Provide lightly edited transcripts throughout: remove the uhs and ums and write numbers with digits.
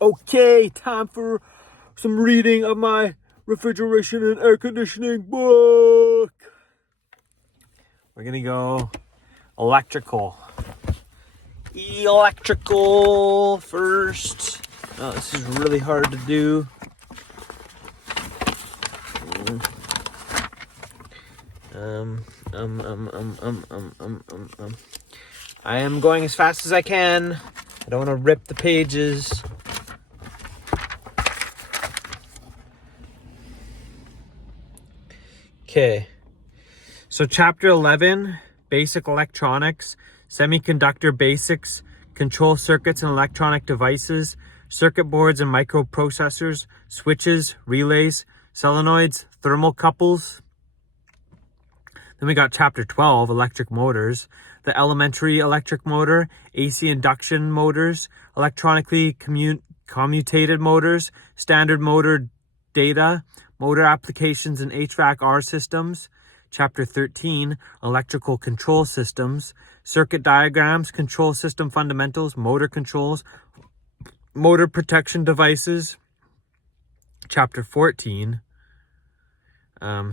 Okay, time for some reading of my refrigeration and air conditioning book. We're gonna go electrical first. Oh, this is really hard to do. I am going as fast as I can. I don't want to rip the pages. Okay. So chapter 11, basic electronics, semiconductor basics, control circuits and electronic devices, circuit boards and microprocessors, switches, relays, solenoids, thermocouples. Then we got chapter 12, electric motors, the elementary electric motor, AC induction motors, electronically commutated motors, standard motor data, motor applications in HVAC-R systems. Chapter 13, electrical control systems, circuit diagrams, control system fundamentals, motor controls, motor protection devices. Chapter 14,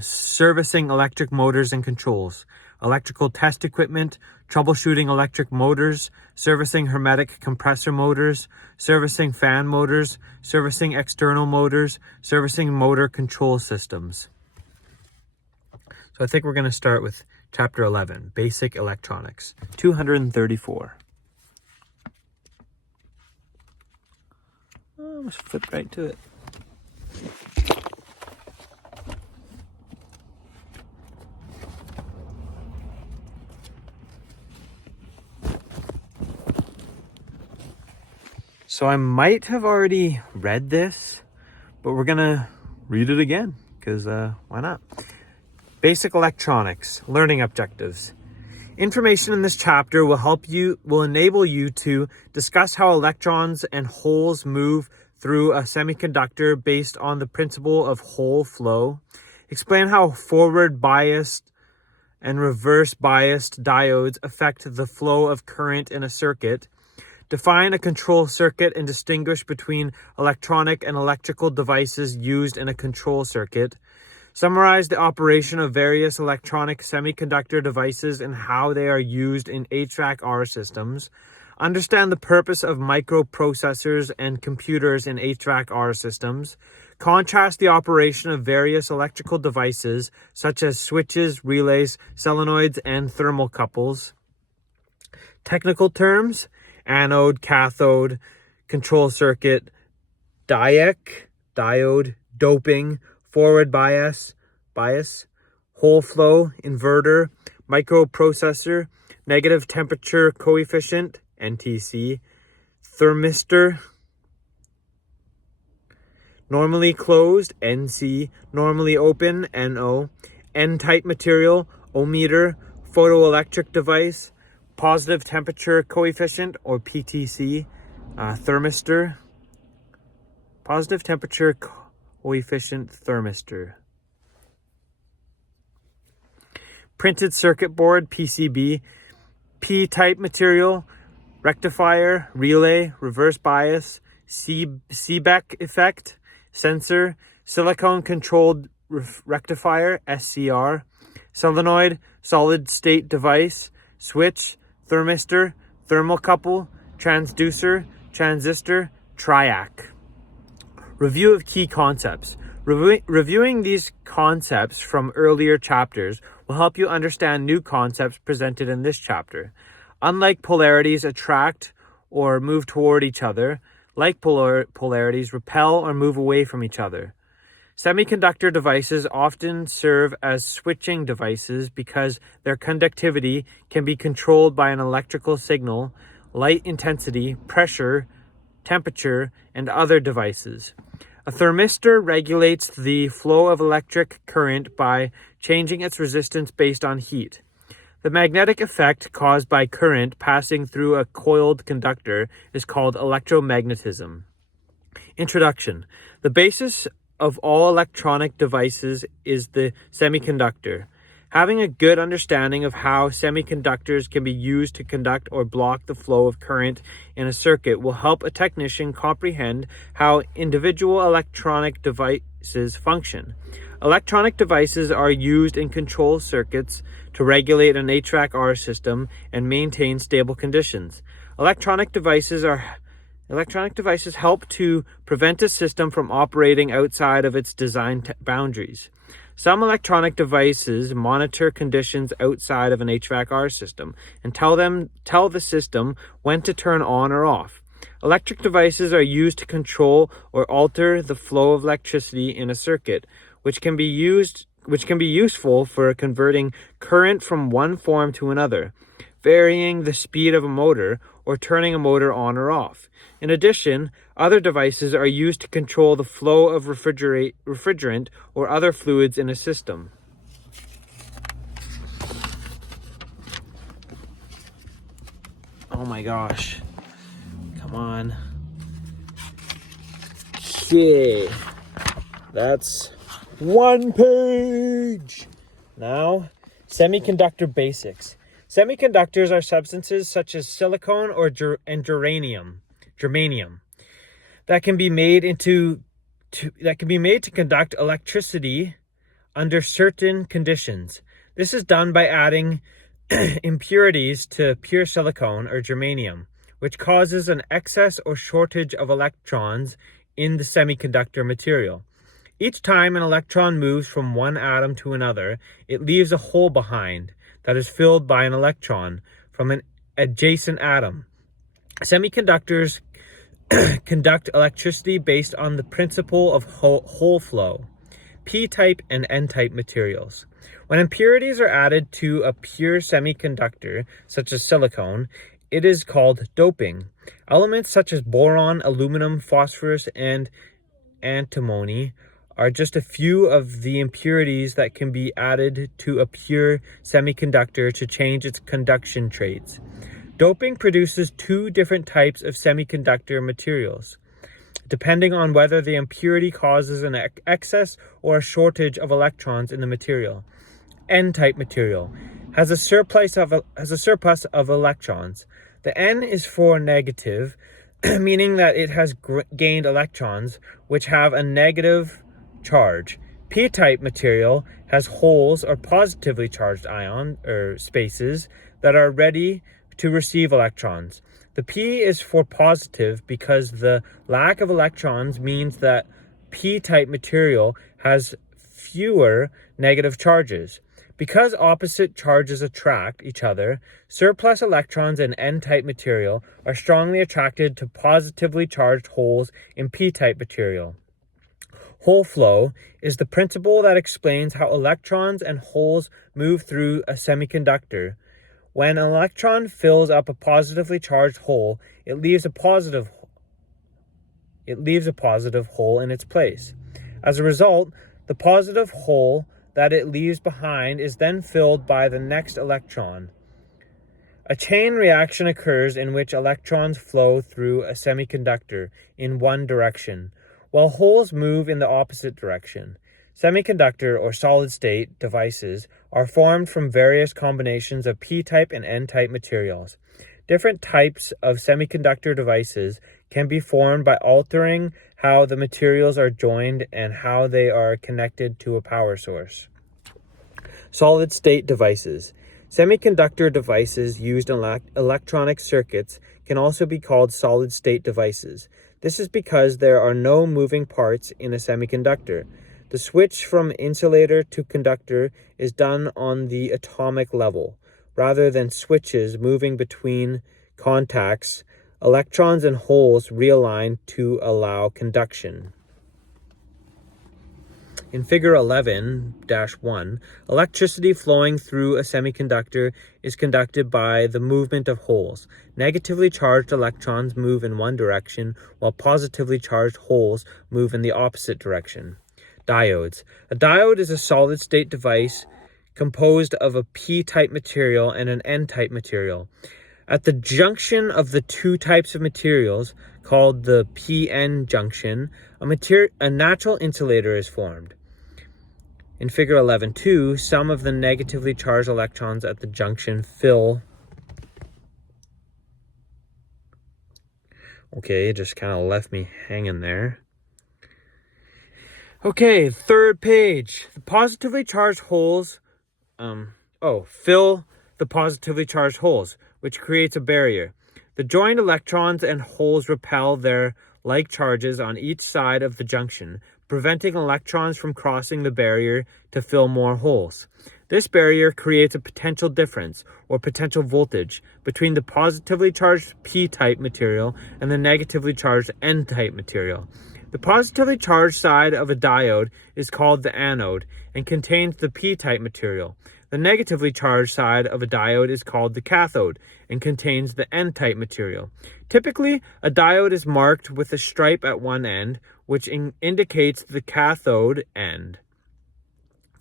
servicing electric motors and controls, electrical test equipment, troubleshooting electric motors, servicing hermetic compressor motors, servicing fan motors, servicing external motors, servicing motor control systems. So I think we're going to start with chapter 11, basic electronics, 234. Oh, let's flip right to it. So I might have already read this, but we're going to read it again because why not? Basic electronics, learning objectives. Information in this chapter will enable you to discuss how electrons and holes move through a semiconductor based on the principle of hole flow. Explain how forward biased and reverse biased diodes affect the flow of current in a circuit. Define a control circuit and distinguish between electronic and electrical devices used in a control circuit. Summarize the operation of various electronic semiconductor devices and how they are used in HVAC-R systems. Understand the purpose of microprocessors and computers in HVAC-R systems. Contrast the operation of various electrical devices such as switches, relays, solenoids, and thermocouples. Technical terms: anode, cathode, control circuit, diode, doping, forward bias, hole flow, inverter, microprocessor, negative temperature coefficient, NTC, thermistor, normally closed, NC, normally open, NO, N-type material, ohmmeter, photoelectric device, positive temperature coefficient, or PTC, thermistor, positive temperature coefficient thermistor. Printed circuit board, PCB, P-type material, rectifier, relay, reverse bias, Seebeck effect, sensor, silicone controlled rectifier, SCR, solenoid, solid state device, switch, thermistor, thermocouple, transducer, transistor, triac. Review of key concepts. Reviewing these concepts from earlier chapters will help you understand new concepts presented in this chapter. Unlike polarities attract or move toward each other, like polarities repel or move away from each other. Semiconductor devices often serve as switching devices because their conductivity can be controlled by an electrical signal, light intensity, pressure, temperature, and other devices. A thermistor regulates the flow of electric current by changing its resistance based on heat. The magnetic effect caused by current passing through a coiled conductor is called electromagnetism. Introduction. The basis of all electronic devices is the semiconductor. Having a good understanding of how semiconductors can be used to conduct or block the flow of current in a circuit will help a technician comprehend how individual electronic devices function. Electronic devices are used in control circuits to regulate an HVAC/R system and maintain stable conditions. Electronic devices help to prevent a system from operating outside of its design boundaries. Some electronic devices monitor conditions outside of an HVAC/R system and tell the system when to turn on or off. Electric devices are used to control or alter the flow of electricity in a circuit, which can be useful for converting current from one form to another, varying the speed of a motor, or turning a motor on or off. In addition, other devices are used to control the flow of refrigerant or other fluids in a system. Oh my gosh. Come on. Okay. That's one page. Now, semiconductor basics. Semiconductors are substances such as silicon and germanium that can be made to conduct electricity under certain conditions. This is done by adding impurities to pure silicon or germanium, which causes an excess or shortage of electrons in the semiconductor material. Each time an electron moves from one atom to another, it leaves a hole behind that is filled by an electron from an adjacent atom. Semiconductors conduct electricity based on the principle of hole flow, P-type and N-type materials. When impurities are added to a pure semiconductor, such as silicon, it is called doping. Elements such as boron, aluminum, phosphorus, and antimony are just a few of the impurities that can be added to a pure semiconductor to change its conduction traits. Doping produces two different types of semiconductor materials, depending on whether the impurity causes an excess or a shortage of electrons in the material. N-type material has a surplus of electrons. The N is for negative, meaning that it has gained electrons which have a negative charge. P-type material has holes or positively charged ion or spaces that are ready to receive electrons. The P is for positive because the lack of electrons means that P-type material has fewer negative charges. Because opposite charges attract each other, surplus electrons in N-type material are strongly attracted to positively charged holes in P-type material. Hole flow is the principle that explains how electrons and holes move through a semiconductor. When an electron fills up a positively charged hole, it leaves a positive hole in its place. As a result, the positive hole that it leaves behind is then filled by the next electron. A chain reaction occurs in which electrons flow through a semiconductor in one direction, while holes move in the opposite direction. Semiconductor or solid-state devices are formed from various combinations of P-type and N-type materials. Different types of semiconductor devices can be formed by altering how the materials are joined and how they are connected to a power source. Solid-state devices. Semiconductor devices used in electronic circuits can also be called solid-state devices. This is because there are no moving parts in a semiconductor. The switch from insulator to conductor is done on the atomic level. Rather than switches moving between contacts, electrons and holes realign to allow conduction. In Figure 11-1, electricity flowing through a semiconductor is conducted by the movement of holes. Negatively charged electrons move in one direction, while positively charged holes move in the opposite direction. Diodes. A diode is a solid-state device composed of a P-type material and an N-type material. At the junction of the two types of materials, called the P-N junction, a natural insulator is formed. In figure 11.2, some of the negatively charged electrons at the junction fill. Okay, it just kind of left me hanging there. Okay, third page. The positively charged holes, fill the positively charged holes, which creates a barrier. The joined electrons and holes repel their like charges on each side of the junction, preventing electrons from crossing the barrier to fill more holes. This barrier creates a potential difference, or potential voltage, between the positively charged p-type material and the negatively charged n-type material. The positively charged side of a diode is called the anode and contains the p-type material. The negatively charged side of a diode is called the cathode and contains the n-type material. Typically, a diode is marked with a stripe at one end, which indicates the cathode end.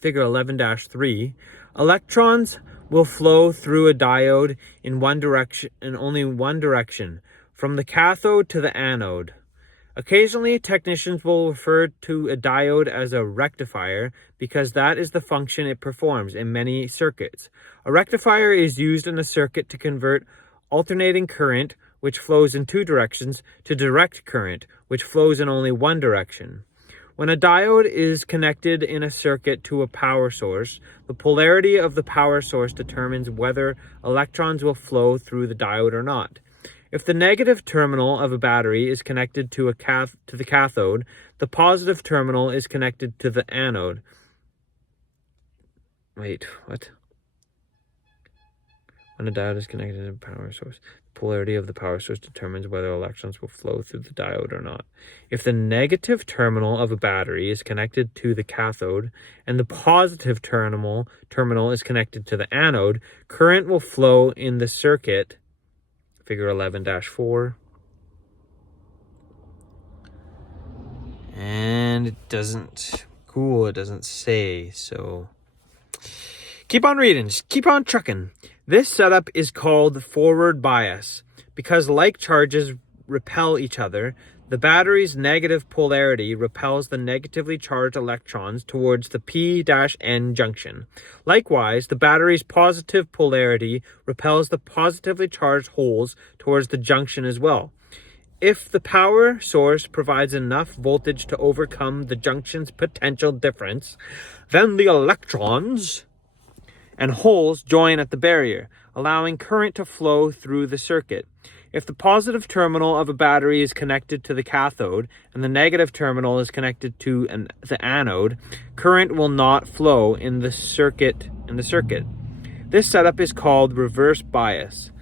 Figure 11-3, electrons will flow through a diode in one direction, in only one direction, from the cathode to the anode. Occasionally, technicians will refer to a diode as a rectifier because that is the function it performs in many circuits. A rectifier is used in a circuit to convert alternating current, which flows in two directions, to direct current, which flows in only one direction. When a diode is connected in a circuit to a power source, the polarity of the power source determines whether electrons will flow through the diode or not. If the negative terminal of a battery is connected to the cathode, the positive terminal is connected to the anode. Wait, what? When a diode is connected to a power source, the polarity of the power source determines whether electrons will flow through the diode or not. If the negative terminal of a battery is connected to the cathode and the positive terminal is connected to the anode, current will flow in the circuit. Figure 11-4. And it doesn't say, so keep on reading, just keep on trucking. This setup is called forward bias. Because like charges repel each other, the battery's negative polarity repels the negatively charged electrons towards the p-n junction. Likewise, the battery's positive polarity repels the positively charged holes towards the junction as well. If the power source provides enough voltage to overcome the junction's potential difference, then the electrons and holes join at the barrier, allowing current to flow through the circuit. If the positive terminal of a battery is connected to the cathode and the negative terminal is connected to the anode, current will not flow in the circuit. This setup is called reverse bias.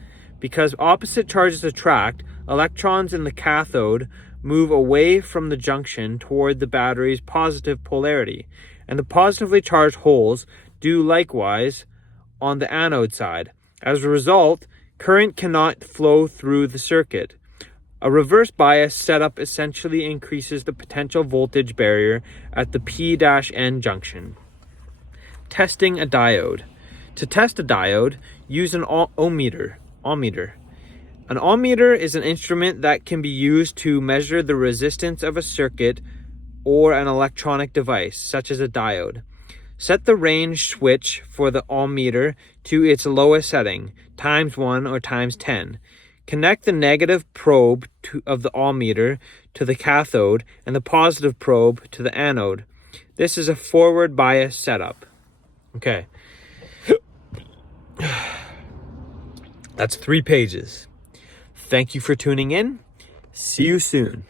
Because opposite charges attract, electrons in the cathode move away from the junction toward the battery's positive polarity, and the positively charged holes do likewise on the anode side. As a result, current cannot flow through the circuit. A reverse bias setup essentially increases the potential voltage barrier at the p-n junction. Testing a diode. To test a diode, use an ohmmeter. An ohmmeter is an instrument that can be used to measure the resistance of a circuit or an electronic device, such as a diode. Set the range switch for the ohmmeter to its lowest setting, ×1 or ×10. Connect the negative probe of the ohmmeter to the cathode and the positive probe to the anode. This is a forward bias setup. Okay. That's 3 pages. Thank you for tuning in. See you soon.